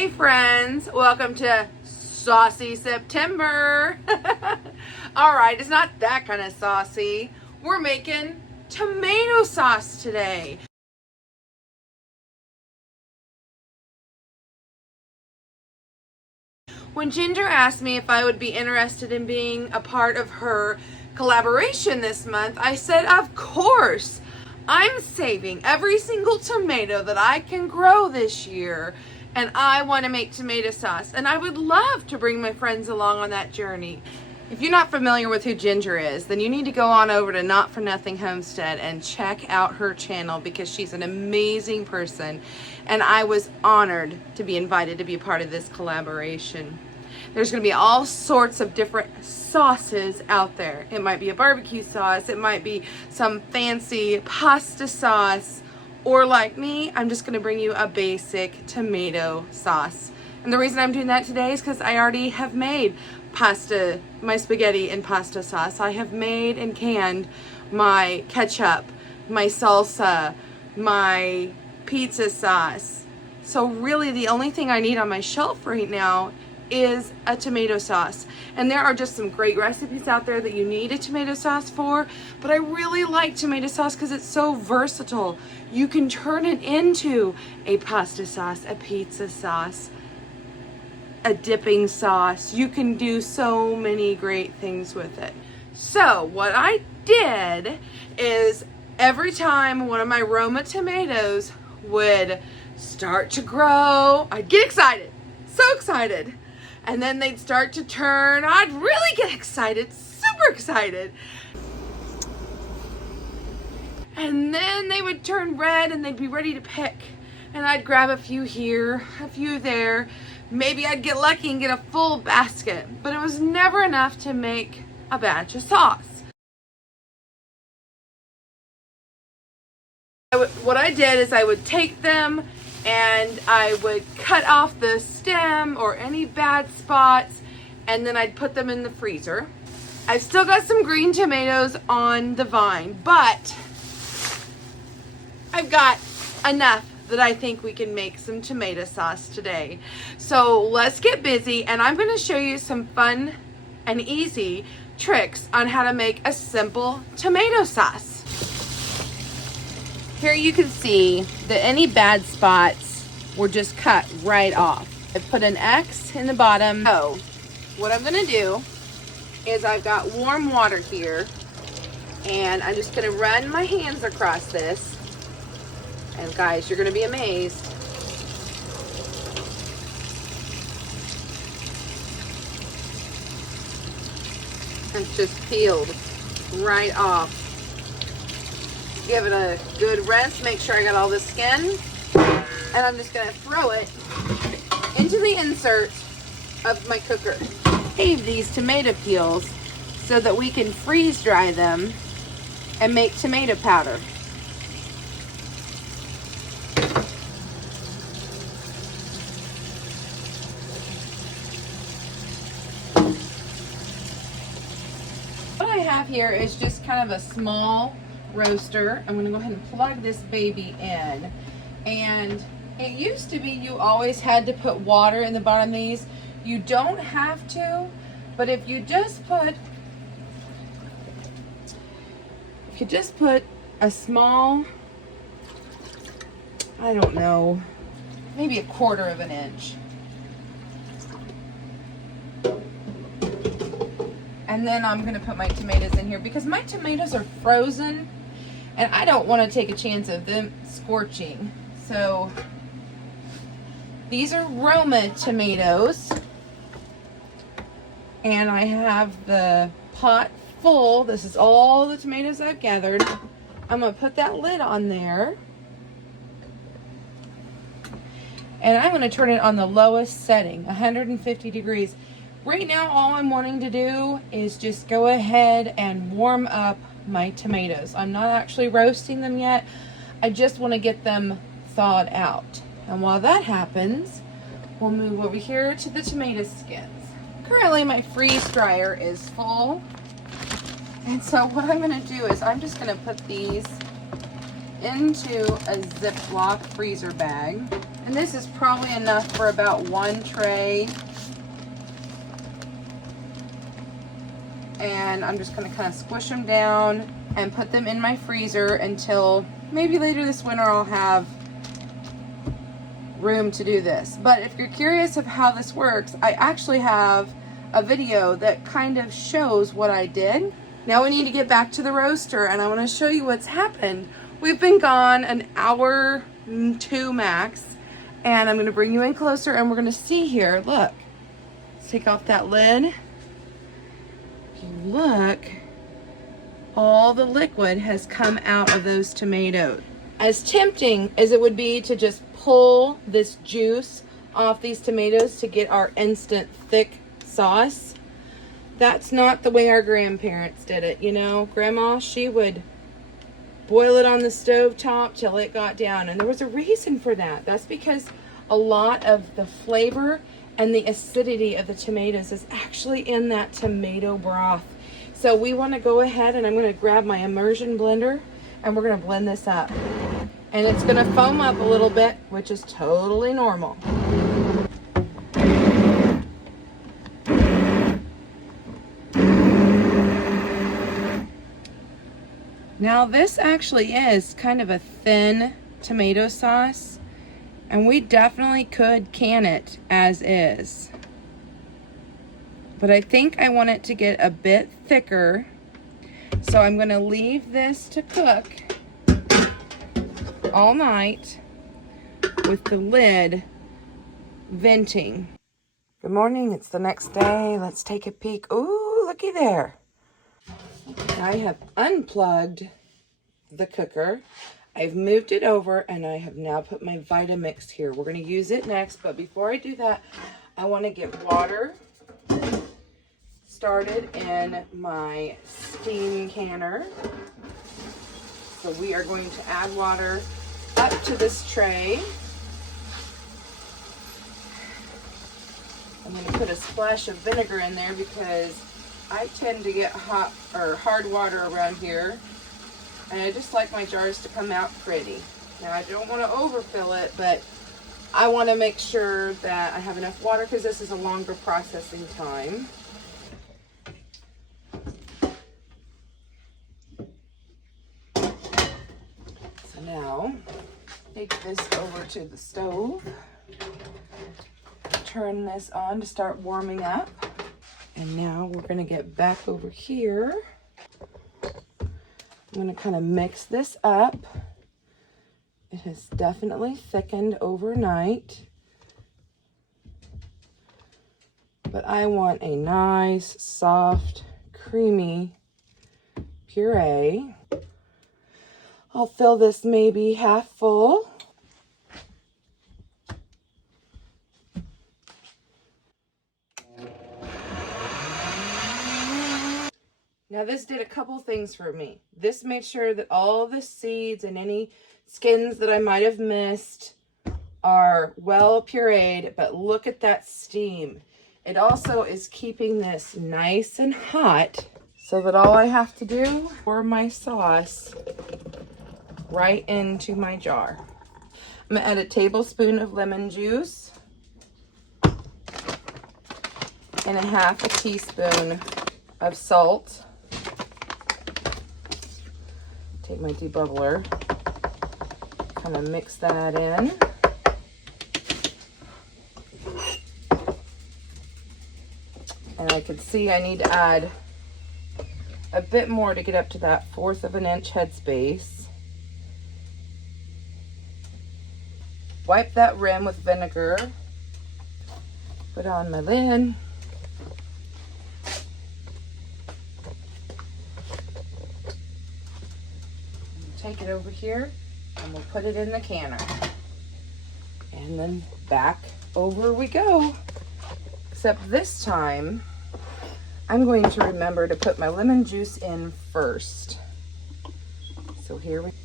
Hey friends, welcome to Saucy September. Alright, it's not that kind of saucy. We're making tomato sauce today. When Ginger asked me if I would be interested in being a part of her collaboration this month, I said, of course. I'm saving every single tomato that I can grow this year, and I want to make tomato sauce, and I would love to bring my friends along on that journey. If you're not familiar with who Ginger is, then you need to go on over to Not For Nothing Homestead and check out her channel, because she's an amazing person, and I was honored to be invited to be a part of this collaboration. There's going to be all sorts of different sauces out there. It might be a barbecue sauce, it might be some fancy pasta sauce, or like me, I'm just going to bring you a basic tomato sauce. And the reason I'm doing that today is because I already have made my spaghetti and pasta sauce. I have made and canned my ketchup, my salsa, my pizza sauce. So really the only thing I need on my shelf right now is a tomato sauce. And there are just some great recipes out there that you need a tomato sauce for, but I really like tomato sauce because it's so versatile. You can turn it into a pasta sauce, a pizza sauce, a dipping sauce. You can do so many great things with it. So what I did is every time one of my Roma tomatoes would start to grow, I'd get excited, so excited. And then they'd start to turn. I'd really get excited, super excited. And then they would turn red and they'd be ready to pick. And I'd grab a few here, a few there. Maybe I'd get lucky and get a full basket. But it was never enough to make a batch of sauce. What I did is I would take them and I would cut off the stem or any bad spots, and then I'd put them in the freezer. I've still got some green tomatoes on the vine, but I've got enough that I think we can make some tomato sauce today. So let's get busy, and I'm going to show you some fun and easy tricks on how to make a simple tomato sauce. Here you can see that any bad spots were just cut right off. I put an X in the bottom. So what I'm gonna do is I've got warm water here, and I'm just gonna run my hands across this. And guys, you're gonna be amazed. It's just peeled right off. Give it a good rinse, make sure I got all the skin, and I'm just going to throw it into the insert of my cooker. Save these tomato peels so that we can freeze dry them and make tomato powder. What I have here is just kind of a small roaster. I'm going to go ahead and plug this baby in, and it used to be you always had to put water in the bottom of these. You don't have to, but if you just put a small, I don't know, maybe 1/4 of an inch, and then I'm going to put my tomatoes in here because my tomatoes are frozen and I don't want to take a chance of them scorching. So these are Roma tomatoes, and I have the pot full. This is all the tomatoes I've gathered. I'm going to put that lid on there, and I'm going to turn it on the lowest setting, 150 degrees. Right now, all I'm wanting to do is just go ahead and warm up my tomatoes. I'm not actually roasting them yet. I just want to get them thawed out. And while that happens, we'll move over here to the tomato skins. Currently, my freeze dryer is full. And so what I'm going to do is I'm just going to put these into a Ziploc freezer bag. And this is probably enough for about one tray. And I'm just gonna kind of squish them down and put them in my freezer until maybe later this winter I'll have room to do this. But if you're curious of how this works, I actually have a video that kind of shows what I did. Now we need to get back to the roaster and I want to show you what's happened. We've been gone an hour, 2 max, and I'm going to bring you in closer and we're going to see here. Look, let's take off that lid. If you look, all the liquid has come out of those tomatoes. As tempting as it would be to just pull this juice off these tomatoes to get our instant thick sauce, that's not the way our grandparents did it. You know, Grandma, she would boil it on the stove top till it got down, and there was a reason for that. That's because a lot of the flavor and the acidity of the tomatoes is actually in that tomato broth. So we want to go ahead and I'm going to grab my immersion blender and we're going to blend this up. And it's going to foam up a little bit, which is totally normal. Now this actually is kind of a thin tomato sauce, and we definitely could can it as is. But I think I want it to get a bit thicker, so I'm going to leave this to cook all night with the lid venting. Good morning, it's the next day. Let's take a peek. Ooh, looky there. I have unplugged the cooker. I've moved it over and I have now put my Vitamix here. We're going to use it next, but before I do that, I want to get water started in my steam canner. So we are going to add water up to this tray. I'm going to put a splash of vinegar in there because I tend to get hot or hard water around here, and I just like my jars to come out pretty. Now I don't want to overfill it, but I want to make sure that I have enough water because this is a longer processing time. So now take this over to the stove, turn this on to start warming up. And now we're going to get back over here. I'm going to kind of mix this up. It has definitely thickened overnight. But I want a nice, soft, creamy puree. I'll fill this maybe half full. Now this did a couple things for me. This made sure that all the seeds and any skins that I might have missed are well pureed, but look at that steam. It also is keeping this nice and hot so that all I have to do is pour my sauce right into my jar. I'm gonna add a tablespoon of lemon juice and a half a teaspoon of salt. Take my debubbler, kind of mix that in. And I can see I need to add a bit more to get up to that 1/4 of an inch headspace. Wipe that rim with vinegar. Put on my lid. Take it over here and we'll put it in the canner. And then back over we go. Except this time, I'm going to remember to put my lemon juice in first. So here we go.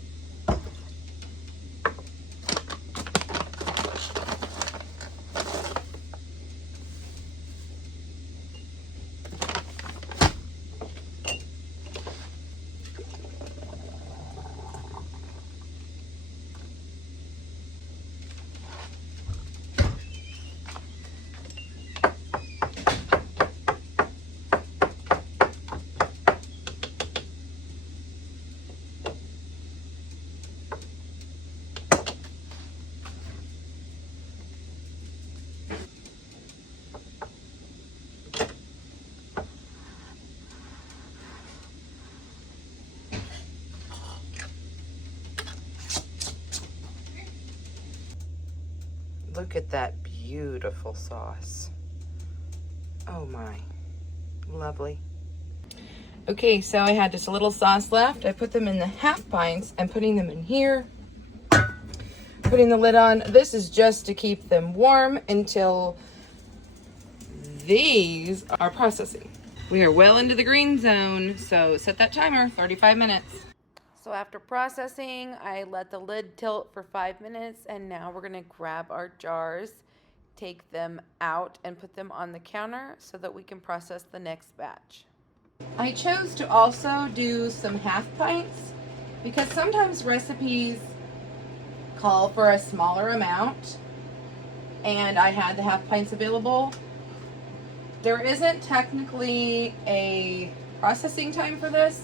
Look at that beautiful sauce. Oh my, lovely. Okay, so I had just a little sauce left. I put them in the half pints. I'm putting them in here. Putting the lid on. This is just to keep them warm until these are processing. We are well into the green zone, so set that timer, 35 minutes. So after processing, I let the lid tilt for 5 minutes, and now we're gonna grab our jars, take them out, and put them on the counter so that we can process the next batch. I chose to also do some half pints because sometimes recipes call for a smaller amount, and I had the half pints available. There isn't technically a processing time for this,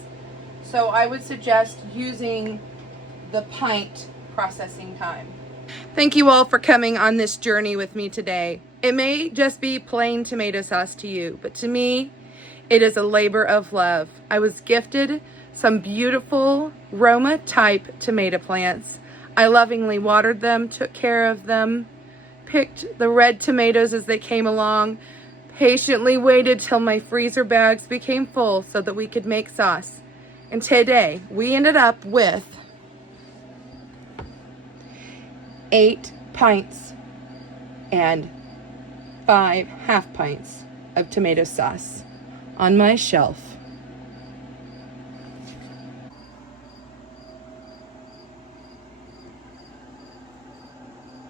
so I would suggest using the pint processing time. Thank you all for coming on this journey with me today. It may just be plain tomato sauce to you, but to me, it is a labor of love. I was gifted some beautiful Roma type tomato plants. I lovingly watered them, took care of them, picked the red tomatoes as they came along, patiently waited till my freezer bags became full so that we could make sauce. And today we ended up with 8 pints and 5 half pints of tomato sauce on my shelf